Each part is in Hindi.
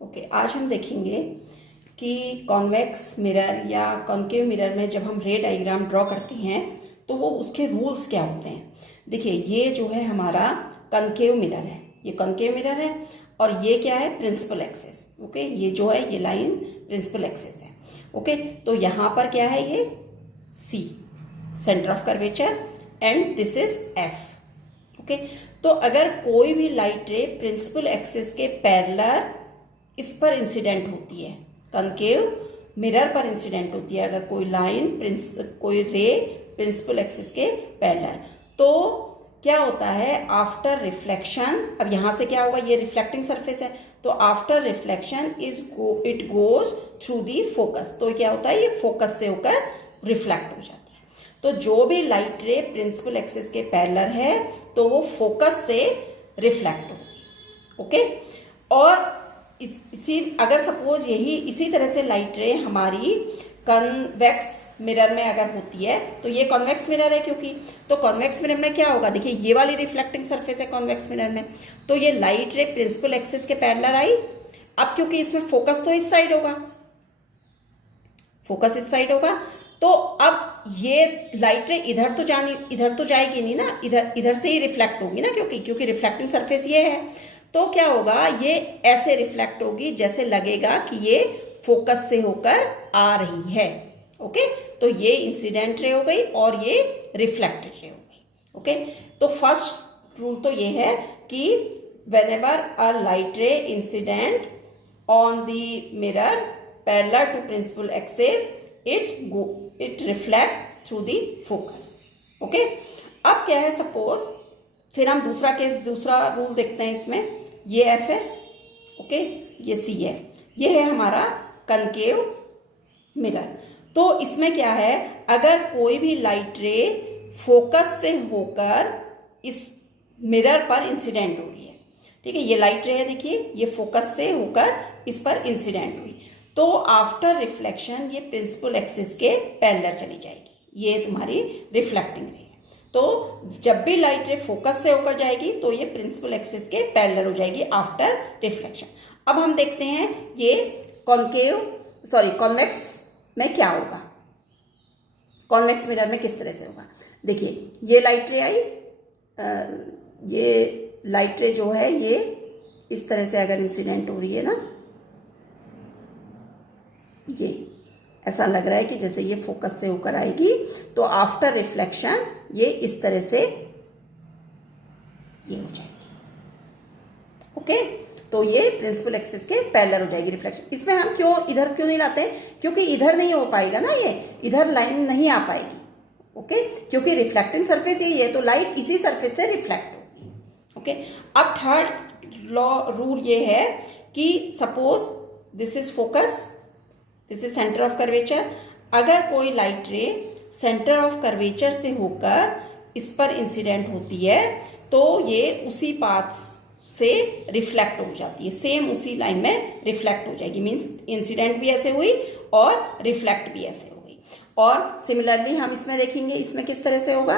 ओके, आज हम देखेंगे कि कॉन्वेक्स मिरर या कॉन्केव मिरर में जब हम रे डायग्राम ड्रॉ करते हैं तो वो उसके रूल्स क्या होते हैं। देखिए, ये जो है हमारा कॉन्केव मिरर है, ये कॉन्केव मिरर है और ये क्या है, प्रिंसिपल एक्सिस। ओके, ये जो है ये लाइन प्रिंसिपल एक्सिस है। ओके, तो यहाँ पर क्या है, ये C centre of curvature and this is F. Okay, तो अगर कोई भी लाइट रे प्रिंसिपल एक्सिस के पैरेलल इस पर इंसिडेंट होती है, कॉन्केव मिरर पर इंसिडेंट होती है, अगर कोई लाइन कोई रे प्रिंसिपल एक्सिस के पैरेलल, तो क्या होता है, आफ्टर रिफ्लेक्शन, अब यहां से क्या होगा, ये रिफ्लेक्टिंग सरफेस है, तो after reflection it goes through the focus, तो क्या होता है, ये फोकस से होकर रिफ्लेक्ट हो जाती है। तो जो भी लाइट रे प्रिंसिपल एक्सिस के पैरेलल है तो वो फोकस से रिफ्लेक्ट होगी। ओके, और इसी अगर सपोज यही इसी तरह से लाइट रे हमारी कॉन्वेक्स मिरर में अगर होती है, तो ये कॉन्वेक्स मिरर है क्योंकि, तो कॉन्वेक्स मिरर में क्या होगा, देखिए ये वाली रिफ्लेक्टिंग सरफेस है कॉन्वेक्स मिरर में, तो ये लाइट रे प्रिंसिपल एक्सिस के पैरेलल आई। अब क्योंकि इसमें फोकस तो इस साइड होगा, फोकस इस साइड होगा, तो अब ये लाइट रे इधर तो जाएगी नहीं ना, इधर से ही रिफ्लेक्ट होगी ना, क्योंकि रिफ्लेक्टिंग सरफेस ये है, तो क्या होगा, ये ऐसे रिफ्लेक्ट होगी जैसे लगेगा कि ये फोकस से होकर आ रही है। ओके, तो ये इंसिडेंट रे हो गई और ये रिफ्लेक्टेड रे हो गई। ओके, तो फर्स्ट रूल तो ये है कि whenever a light ray incident on the mirror parallel to principal axis it reflect through the focus. Okay, अब क्या है, सपोज फिर हम दूसरा रूल देखते हैं इसमें, ये एफ है, ओके, ये सी है, ये है हमारा कॉन्केव मिरर। तो इसमें क्या है, अगर कोई भी लाइट रे फोकस से होकर इस मिरर पर इंसिडेंट हो रही है, ठीक है, ये लाइट रे है, देखिए ये फोकस से होकर इस पर इंसिडेंट हुई, तो आफ्टर रिफ्लेक्शन ये प्रिंसिपल एक्सिस के पैरेलल चली जाएगी, ये तुम्हारी रिफ्लेक्टिंग रे है। तो जब भी लाइट रे फोकस से होकर जाएगी तो ये प्रिंसिपल एक्सिस के पैरेलल हो जाएगी आफ्टर रिफ्लेक्शन। अब हम देखते हैं ये कॉन्वेक्स में क्या होगा, कॉन्वेक्स मिरर में किस तरह से होगा। देखिए, ये लाइट रे आई, ये लाइट रे जो है ये इस तरह से अगर इंसिडेंट हो रही है ना, ये ऐसा लग रहा है कि जैसे ये फोकस से होकर आएगी, तो आफ्टर रिफ्लेक्शन ये इस तरह से ये हो जाएगी। ओके, तो ये प्रिंसिपल एक्सिस के पैरेलल हो जाएगी रिफ्लेक्शन। इसमें हम इधर क्यों नहीं लाते, क्योंकि इधर नहीं हो पाएगा ना, ये इधर लाइन नहीं आ पाएगी। ओके, क्योंकि रिफ्लेक्टिंग सरफेस यही है, तो लाइट इसी सरफेस से रिफ्लेक्ट होगी। ओके, अब थर्ड रूल ये है कि suppose this is focus, this is centre of curvature, अगर कोई लाइट रे सेंटर ऑफ कर्वेचर से होकर इस पर इंसिडेंट होती है तो ये उसी पाथ से रिफ्लेक्ट हो जाती है, सेम उसी लाइन में रिफ्लेक्ट हो जाएगी, मीन्स इंसिडेंट भी ऐसे हुई और रिफ्लेक्ट भी ऐसे हो गई। और सिमिलरली हम इसमें देखेंगे, इसमें किस तरह से होगा,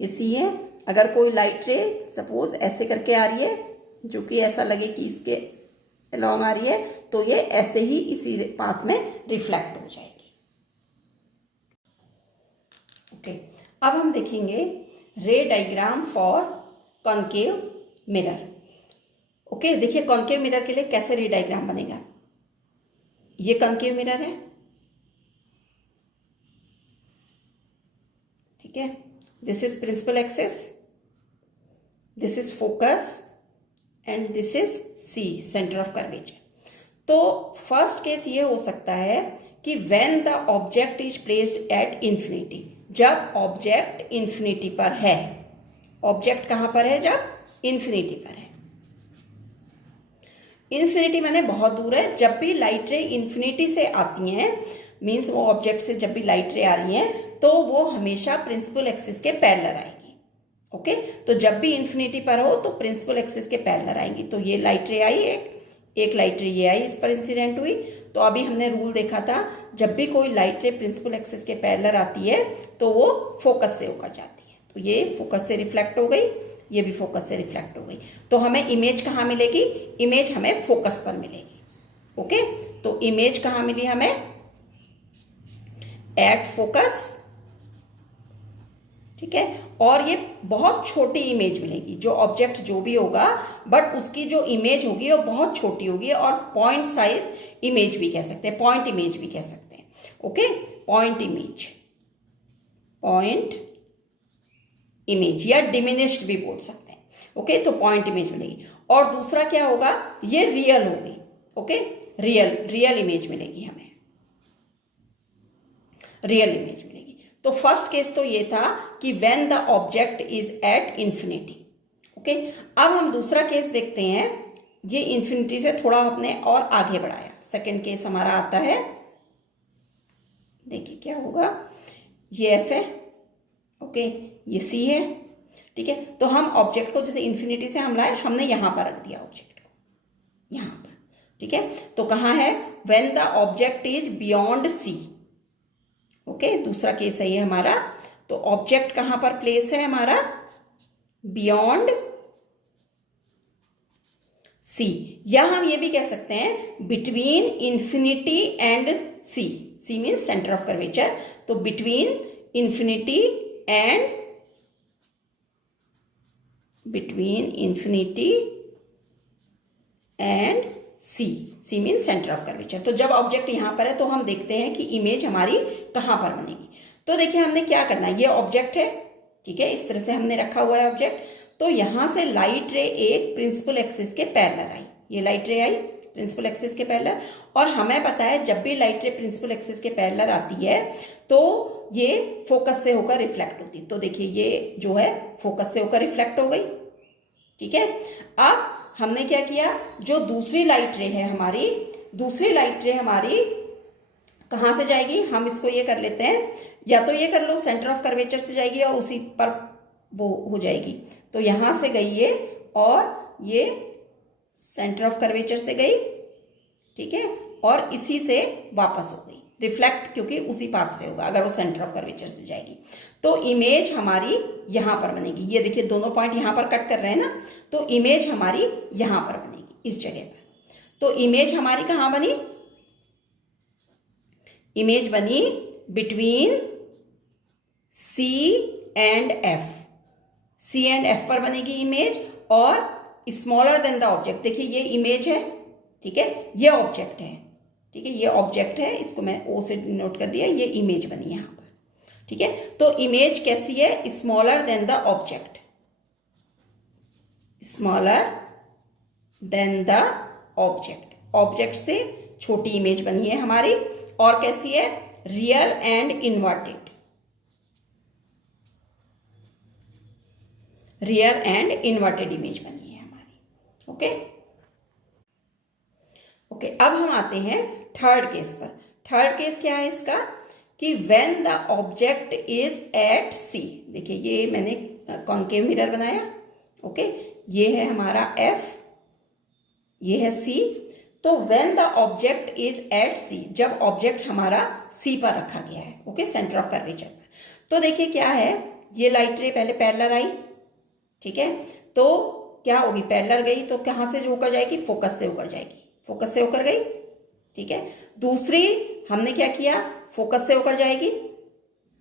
ये सी है, अगर कोई लाइट रे सपोज ऐसे करके आ रही है, जो कि ऐसा लगे कि इसके अलॉन्ग आ रही है, तो ये ऐसे ही इसी पाथ में रिफ्लेक्ट हो जाएगी। ओके, अब हम देखेंगे रे diagram for concave mirror. Okay, देखिए कॉन्केव मिरर के लिए कैसे रे डायग्राम बनेगा। ये कॉन्केव मिरर है, ठीक है, this is principal axis, this is focus and this is C centre of curvature. तो फर्स्ट केस ये हो सकता है कि when the object is placed at infinity, जब ऑब्जेक्ट इंफिनिटी पर है, ऑब्जेक्ट कहां पर है, जब इंफिनिटी पर है, इंफिनिटी माने बहुत दूर है, जब भी लाइट रे इंफिनिटी से आती हैं, मीन्स वो ऑब्जेक्ट से जब भी लाइट रे आ रही हैं तो वो हमेशा प्रिंसिपल एक्सिस के पैरेलल आएगी। ओके, तो जब भी इंफिनिटी पर हो तो प्रिंसिपल एक्सिस के पैरेलल आएंगी। तो ये लाइट रे आई, एक लाइट रे ये आई, इस पर इंसिडेंट हुई, तो अभी हमने रूल देखा था, जब भी कोई लाइट रे प्रिंसिपल एक्सिस के पैरेलल आती है तो वो फोकस से होकर जाती है, तो ये फोकस से रिफ्लेक्ट हो गई ये भी फोकस से रिफ्लेक्ट हो गई। तो हमें इमेज कहाँ मिलेगी? इमेज हमें फोकस पर मिलेगी। ओके, तो इमेज कहाँ मिली हमें? At focus. ठीक है, और ये बहुत छोटी इमेज मिलेगी, जो ऑब्जेक्ट जो भी होगा बट उसकी जो इमेज होगी वो बहुत छोटी होगी, और पॉइंट साइज इमेज भी कह सकते हैं, पॉइंट इमेज भी कह सकते हैं। Okay, point image, point image या डिमिनिश्ड भी बोल सकते हैं। ओके, तो पॉइंट इमेज मिलेगी। और दूसरा क्या होगा? ये रियल होगी। ओके, रियल इमेज मिलेगी हमें, रियल इमेज मिलेगी। तो फर्स्ट केस तो ये था कि when the object is at infinity. Okay, अब हम दूसरा केस देखते हैं। ये इंफिनिटी से थोड़ा आपने और आगे बढ़ाया। सेकंड केस हमारा आता है, देखिए क्या होगा। ये एफ है, ओके, ये सी है। ठीक है, तो हम ऑब्जेक्ट को जैसे इंफिनिटी से हम लाए, हमने यहां पर रख दिया ऑब्जेक्ट को, यहां पर। ठीक है, तो कहां है? When the object is beyond C. Okay, दूसरा केस है ये हमारा। तो ऑब्जेक्ट कहां पर प्लेस है हमारा? बियॉन्ड सी, या हम ये भी कह सकते हैं between infinity and C. C means centre of curvature, तो between infinity and C. C mean centre of curvature. तो जब ऑब्जेक्ट यहां पर है तो हम देखते हैं कि इमेज हमारी कहां पर बनेगी। तो देखिए हमने क्या करना है, ये ऑब्जेक्ट है। ठीक है, इस तरह से हमने रखा हुआ है ऑब्जेक्ट। तो यहां से लाइट रे एक प्रिंसिपल एक्सिस के पैरेलल आई, ये लाइट रे आई प्रिंसिपल एक्सिस के पैरेलल। और हमें पता है जब भी लाइट रे प्रिंसिपल एक्सिस के पैरेलल आती है तो ये फोकस से होकर रिफ्लेक्ट होती है। तो देखिए ये जो है फोकस से होकर रिफ्लेक्ट हो गई। ठीक है, अब हमने क्या किया, जो दूसरी लाइट रे है हमारी, दूसरी लाइट रे हमारी कहां से जाएगी? हम इसको ये कर लेते हैं, या तो ये कर लो सेंटर ऑफ कर्वेचर से जाएगी और उसी पर वो हो जाएगी। तो यहां से गई ये, और ये सेंटर ऑफ कर्वेचर से गई। ठीक है, और इसी से वापस हो गई रिफ्लेक्ट, क्योंकि उसी पाथ से होगा अगर वो सेंटर ऑफ कर्वेचर से जाएगी। तो इमेज हमारी यहां पर बनेगी। ये देखिए दोनों पॉइंट यहां पर कट कर रहे हैं ना, तो इमेज हमारी यहां पर बनेगी, इस जगह पर। तो इमेज हमारी कहां बनी? इमेज बनी between C and F. C and F पर बनेगी इमेज, और स्मॉलर देन द ऑब्जेक्ट। देखिए ये इमेज है, ठीक है, ये ऑब्जेक्ट है। ठीक है, ये ऑब्जेक्ट है, इसको मैं ओ से नोट कर दिया, ये इमेज बनी यहां पर। ठीक है, तो इमेज कैसी है? Smaller than the object, smaller than the object. Object से छोटी इमेज बनी है हमारी, और कैसी है? Real and inverted, real and inverted image बनी है हमारी। ओके ओके, अब हम आते हैं थर्ड केस पर। थर्ड केस क्या है इसका? कि when the object is at C. देखिए ये मैंने कॉन्केव मिरर बनाया। ओके, ये है हमारा एफ, ये है सी। तो when the object is at C, जब ऑब्जेक्ट हमारा सी पर रखा गया है, ओके, सेंटर ऑफ कर्वेचर पर। तो देखिए क्या है, ये लाइट रे पहले पैरेलल आई। ठीक है, तो क्या होगी? पैरेलल गई तो कहां से होकर जाएगी? फोकस से होकर जाएगी, फोकस से होकर गई। ठीक है, दूसरी हमने क्या किया? फोकस से होकर जाएगी,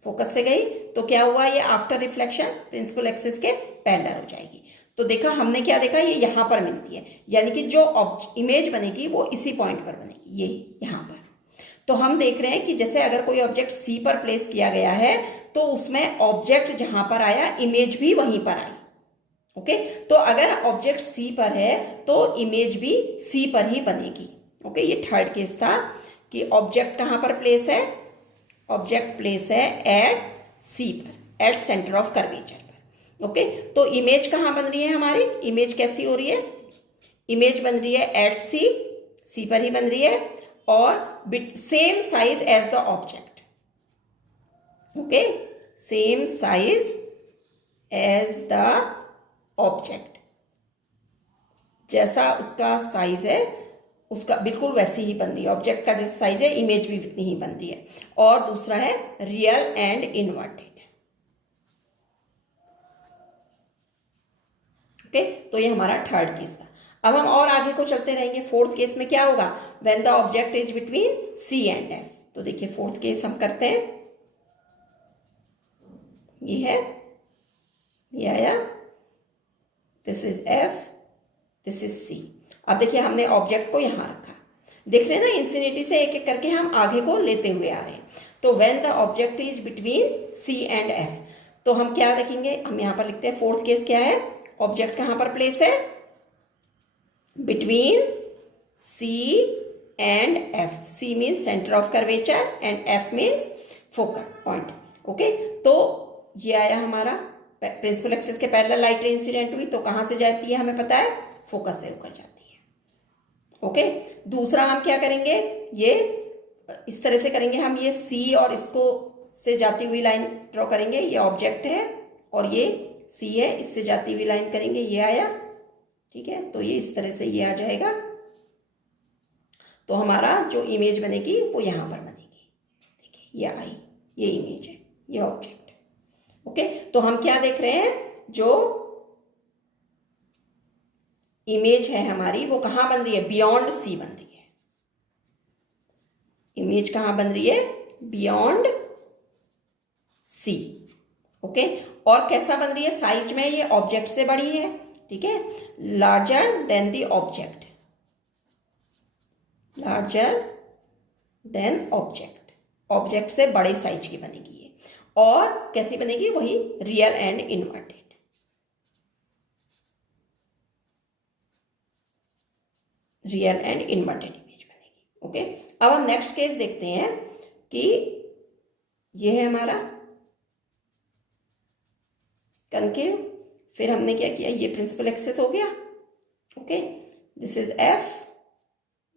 फोकस से गई तो क्या हुआ? ये आफ्टर रिफ्लेक्शन प्रिंसिपल एक्सिस के पैरेलल हो जाएगी। तो देखा हमने क्या देखा? ये यहां पर मिलती है, यानी कि जो इमेज बनेगी वो इसी पॉइंट पर बनेगी, ये यहां पर। तो हम देख रहे हैं कि जैसे अगर कोई ऑब्जेक्ट सी पर प्लेस किया गया है तो उसमें ऑब्जेक्ट जहां पर आया, इमेज भी वहीं पर आई। ओके, तो अगर ऑब्जेक्ट सी पर है तो इमेज भी सी पर ही बनेगी। ओके, ये थर्ड केस था कि ऑब्जेक्ट कहां पर प्लेस है? ऑब्जेक्ट प्लेस है एट सी पर, एट सेंटर ऑफ कर्वेचर पर। ओके, तो इमेज कहां बन रही है हमारी? इमेज कैसी हो रही है? इमेज बन रही है एट सी, सी पर ही बन रही है, और same size as the object. Okay, same size as the object, जैसा उसका साइज है उसका बिल्कुल वैसी ही बन रही है। ऑब्जेक्ट का जैसा साइज है, इमेज भी उतनी ही बन रही है। और दूसरा है रियल एंड इन्वर्टेड। ओके, तो ये हमारा थर्ड केस था। अब हम और आगे को चलते रहेंगे। फोर्थ केस में क्या होगा, when the object is between C and F. तो देखिए फोर्थ केस हम करते हैं, ये है, ये आया, this is F, this is C. अब देखिए हमने ऑब्जेक्ट को यहां रखा, देख रहे हैं ना, इंफिनिटी से एक एक करके हम आगे को लेते हुए आ रहे हैं। तो when the object is between C and F, तो हम क्या देखेंगे, हम यहां पर लिखते हैं फोर्थ केस क्या है, ऑब्जेक्ट कहां पर प्लेस है, between C and F. C means centre of curvature and F means focal point. Okay, तो ये आया हमारा प्रिंसिपल एक्सिस के पैरेलल लाइट रे इंसिडेंट हुई, तो कहां से जाती है हमें पता है, फोकस से होकर जाती है। ओके, दूसरा हम क्या करेंगे, ये इस तरह से करेंगे हम, ये सी और इसको से जाती हुई लाइन ड्रॉ करेंगे, ये ऑब्जेक्ट है और ये सी है, इससे जाती हुई लाइन करेंगे, ये आया, ठीक है। तो ये इस तरह से ये आ जाएगा, तो हमारा जो इमेज बनेगी वो यहां पर बनेगी। देखिए ये आई, ये इमेज है, ये ऑब्जेक्ट। ओके, तो हम क्या देख रहे हैं, जो इमेज है हमारी वो कहां बन रही है, बियॉन्ड सी बन रही है। इमेज कहां बन रही है, बियॉन्ड सी। ओके, और कैसा बन रही है, साइज में ये ऑब्जेक्ट से बड़ी है, ठीक है, larger than the object, larger than object, object से बड़े साइज की बनेगी ये। और कैसी बनेगी, वही real and inverted. Real and inverted image बनेगी। ओके, अब हम नेक्स्ट केस देखते हैं कि ये है हमारा कनकेव, फिर हमने क्या किया, ये प्रिंसिपल एक्सिस हो गया। Okay, this is F,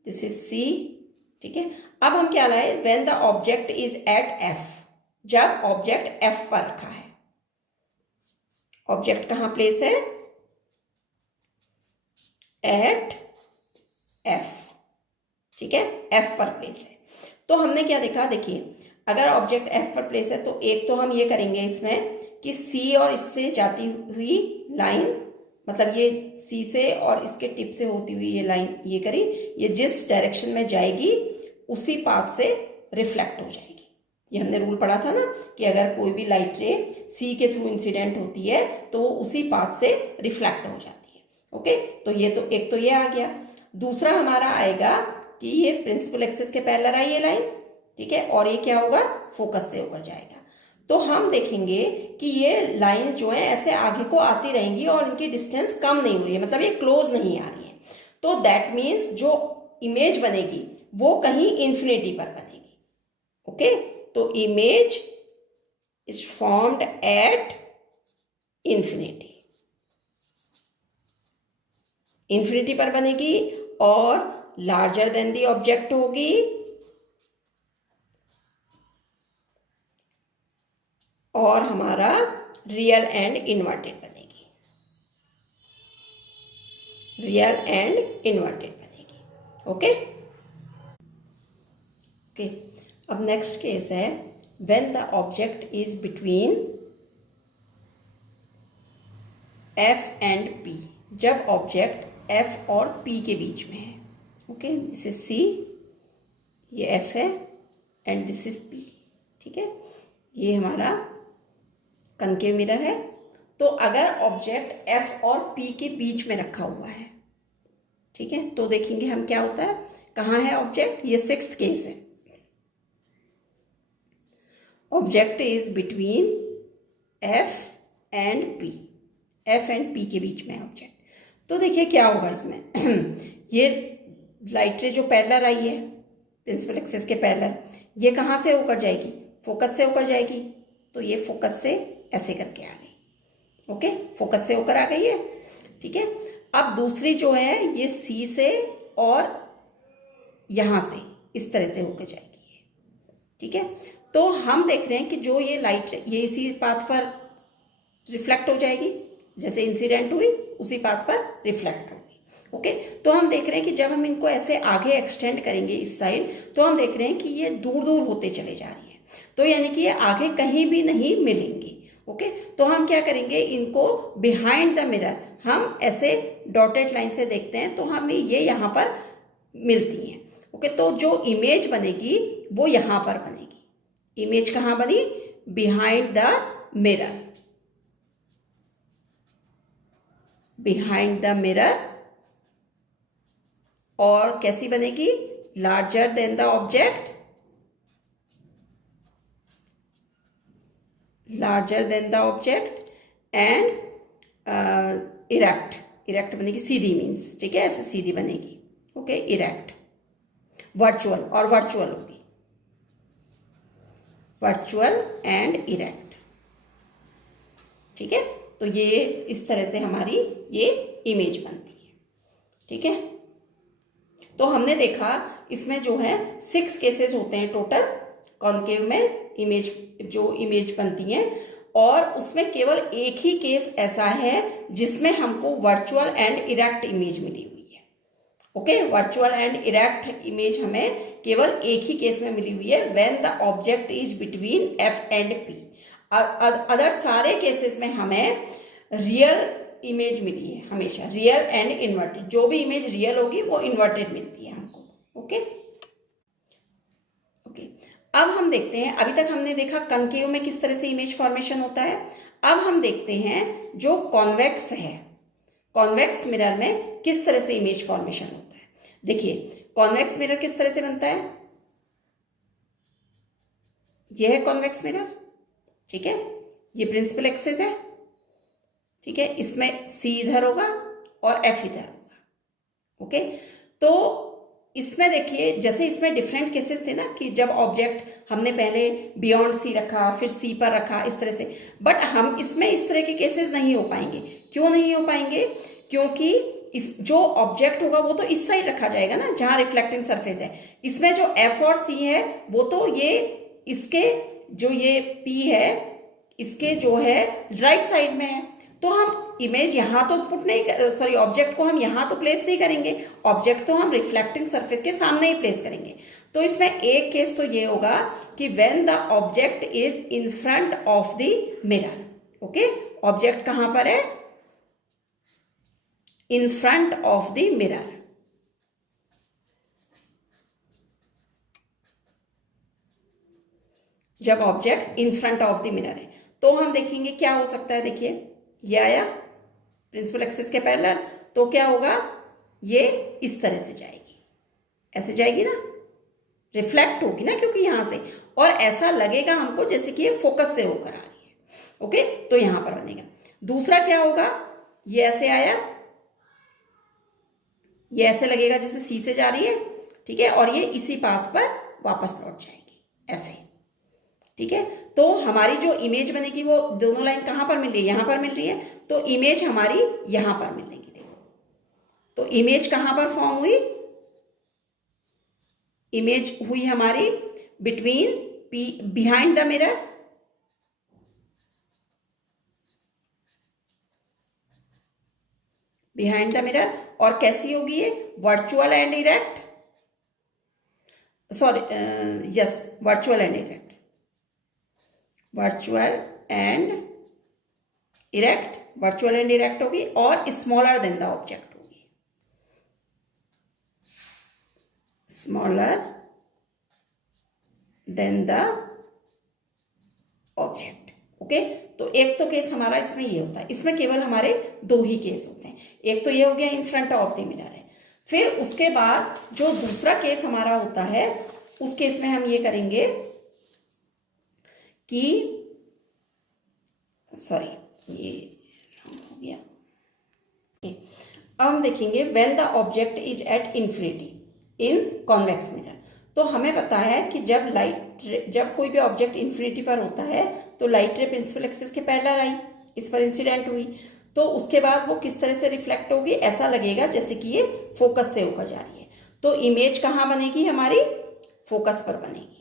this is C, ठीक है। अब हम क्या लाए, when the object is at F, जब ऑब्जेक्ट एफ पर रखा है। ऑब्जेक्ट कहां प्लेस है, एट एफ, ठीक है, एफ पर प्लेस है। तो हमने क्या देखा, देखिए अगर ऑब्जेक्ट एफ पर प्लेस है तो एक तो हम ये करेंगे इसमें कि सी और इससे जाती हुई लाइन, मतलब ये सी से और इसके टिप से होती हुई ये लाइन ये करी, ये जिस डायरेक्शन में जाएगी उसी पाथ से रिफ्लेक्ट हो जाएगी। ये हमने रूल पढ़ा था ना कि अगर कोई भी लाइट रे सी के थ्रू इंसिडेंट होती है तो वो उसी पाथ से रिफ्लेक्ट हो जाती है। ओके, तो ये तो एक तो ये आ गया। दूसरा हमारा आएगा कि ये प्रिंसिपल एक्सिस के पैरेलल आई ये लाइन, ठीक है, और ये क्या होगा, फोकस से होकर जाएगा। तो हम देखेंगे कि ये लाइंस जो है ऐसे आगे को आती रहेंगी और इनकी डिस्टेंस कम नहीं हो रही है, मतलब ये क्लोज नहीं आ रही है। तो दैट मीन्स जो इमेज बनेगी वो कहीं इंफिनिटी पर बनेगी। ओके, तो image is formed at infinity, infinity पर बनेगी और लार्जर देन दी ऑब्जेक्ट होगी और हमारा रियल एंड इन्वर्टेड बनेगी, रियल एंड इन्वर्टेड बनेगी। ओके ओके, अब नेक्स्ट केस है when the object is between F and P, जब ऑब्जेक्ट एफ और पी के बीच में है। ओके, दिस इज सी, ये एफ है एंड दिस इज पी, ठीक है, ये हमारा कनकेव मिरर है। तो अगर ऑब्जेक्ट एफ और पी के बीच में रखा हुआ है, ठीक है, तो देखेंगे हम क्या होता है, कहां है ऑब्जेक्ट, ये सिक्स्थ केस है। Object is between F and P, F and P के बीच में है ऑब्जेक्ट। तो देखिए क्या होगा इसमें, ये लाइट रे जो पैरेलल आई है प्रिंसिपल एक्सिस के पैरेलल, ये कहां से होकर जाएगी, फोकस से होकर जाएगी। तो ये फोकस से ऐसे करके आ गई। ओके, फोकस से होकर आ गई है, ठीक है। अब दूसरी जो है ये सी से और यहां से इस तरह से होकर जाएगी, ठीक है। तो हम देख रहे हैं कि जो ये लाइट ये इसी पाथ पर रिफ्लेक्ट हो जाएगी, जैसे इंसिडेंट हुई उसी पाथ पर रिफ्लेक्ट होगी। ओके, तो हम देख रहे हैं कि जब हम इनको ऐसे आगे एक्सटेंड करेंगे इस साइड, तो हम देख रहे हैं कि ये दूर दूर होते चले जा रही है, तो यानी कि ये आगे कहीं भी नहीं मिलेंगी। ओके, तो हम क्या करेंगे, इनको बिहाइंड द मिरर हम ऐसे डॉटेड लाइन से देखते हैं तो हमें ये यहाँ पर मिलती हैं। ओके, तो जो इमेज बनेगी वो यहाँ पर बनेगी। इमेज कहाँ बनी? Behind the mirror, behind the mirror. और कैसी बनेगी? Larger than the object, larger than the object and erect, erect बनेगी, सीधी मीन्स, ठीक है, ऐसे सीधी बनेगी। ओके, इरेक्ट, वर्चुअल और वर्चुअल होगी, वर्चुअल एंड इरेक्ट, ठीक है। तो ये इस तरह से हमारी ये इमेज बनती है, ठीक है। तो हमने देखा इसमें जो है 6 केसेस होते हैं टोटल कॉन्केव में इमेज, जो इमेज बनती है, और उसमें केवल एक ही केस ऐसा है जिसमें हमको वर्चुअल एंड इरेक्ट इमेज मिली हुई है। Okay, virtual and erect image हमें केवल एक ही केस में मिली हुई है, when the object is between F and P. Other सारे केसेस में हमें रियल इमेज मिली है, हमेशा रियल एंड इन्वर्टेड। जो भी इमेज रियल होगी वो इन्वर्टेड मिलती है हमको। ओके ओके, अब हम देखते हैं, अभी तक हमने देखा कनकेव में किस तरह से इमेज फॉर्मेशन होता है। अब हम देखते हैं जो कॉन्वेक्स है, कॉन्वेक्स मिरर में किस तरह से इमेज फॉर्मेशन होता है। देखिए, कॉन्वेक्स मिरर किस तरह से बनता है। यह है कॉन्वेक्स मिरर, ठीक है, ये प्रिंसिपल एक्सिस है, ठीक है, इसमें सी इधर होगा और एफ इधर होगा। ओके, तो इसमें देखिए, जैसे इसमें डिफरेंट केसेस थे ना, कि जब ऑब्जेक्ट हमने पहले बियॉन्ड सी रखा, फिर सी पर रखा, इस तरह से, बट हम इसमें इस तरह के केसेस नहीं हो पाएंगे। क्यों नहीं हो पाएंगे? क्योंकि इस जो ऑब्जेक्ट होगा वो तो इस साइड रखा जाएगा ना, जहां रिफ्लेक्टिंग सरफेस है। इसमें जो एफ और सी है वो तो ये इसके जो ये पी है इसके जो है राइट साइड में है, तो हम इमेज यहां तो पुट नहीं कर, सॉरी, ऑब्जेक्ट को हम यहां तो प्लेस नहीं करेंगे, ऑब्जेक्ट तो हम रिफ्लेक्टिंग सरफेस के सामने ही प्लेस करेंगे। तो इसमें एक केस तो ये होगा कि when the object is in front of the mirror. Okay, object कहां पर है? In front of the mirror. जब object in front of the mirror है तो हम देखेंगे क्या हो सकता है। देखिए, ये आया प्रिंसिपल एक्सिस के पैरेलल, तो क्या होगा, ये इस तरह से जाएगी, ऐसे जाएगी ना, रिफ्लेक्ट होगी ना, क्योंकि यहां से, और ऐसा लगेगा हमको जैसे कि ये फोकस से होकर आ रही है। ओके, तो यहां पर बनेगा। दूसरा क्या होगा, ये ऐसे आया, ये ऐसे लगेगा जैसे सी से जा रही है, ठीक है, और ये इसी पाथ पर वापस लौट जाएगी, ऐसे, ठीक है। तो हमारी जो इमेज बनेगी वो दोनों लाइन कहां पर मिल रही है? यहां पर मिल रही है, तो इमेज हमारी यहां पर मिलेगी। देखो, तो इमेज कहां पर फॉर्म हुई? इमेज हुई हमारी between P, behind the mirror, behind the mirror. और कैसी होगी ये? Virtual and erect, sorry, yes, virtual and erect, virtual and erect, virtual and erect होगी, और स्मॉलर देन द ऑब्जेक्ट होगी, smaller than the object. Okay, तो एक तो केस हमारा इसमें ये होता है, इसमें केवल हमारे दो ही केस होते हैं। एक तो ये हो गया इन फ्रंट ऑफ द मिरर है, फिर उसके बाद जो दूसरा केस हमारा होता है, उस केस में हम ये करेंगे कि, सॉरी, ये हो गया। अब हम देखेंगे when the object is at infinity in convex mirror. तो हमें पता है कि जब कोई भी ऑब्जेक्ट इन्फिनिटी पर होता है तो लाइट रे प्रिंसिपल एक्सिस के पैरेलल आई, इस पर इंसिडेंट हुई, तो उसके बाद वो किस तरह से रिफ्लेक्ट होगी? ऐसा लगेगा जैसे कि ये फोकस से होकर जा रही है। तो इमेज कहाँ बनेगी हमारी? फोकस पर बनेगी।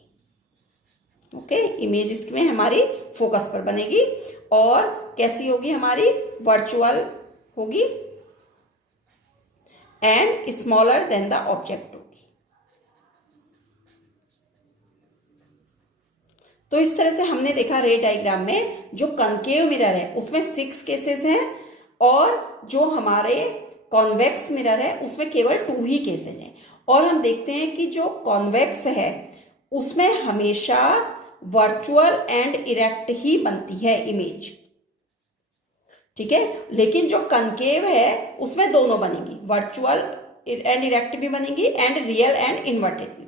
ओके, इमेज इसमें हमारी फोकस पर बनेगी, और कैसी होगी हमारी? वर्चुअल होगी and smaller than the object होगी। तो इस तरह से हमने देखा रे डायग्राम में जो कनकेव मिरर है उसमें 6 केसेस हैं और जो हमारे कॉन्वेक्स मिरर है उसमें केवल 2 ही केसेस हैं। और हम देखते हैं कि जो कॉन्वेक्स है उसमें हमेशा वर्चुअल एंड इरेक्ट ही बनती है इमेज, ठीक है। लेकिन जो कनकेव है उसमें दोनों बनेंगी, वर्चुअल एंड इरेक्ट भी बनेंगी एंड रियल एंड इन्वर्टेड भी।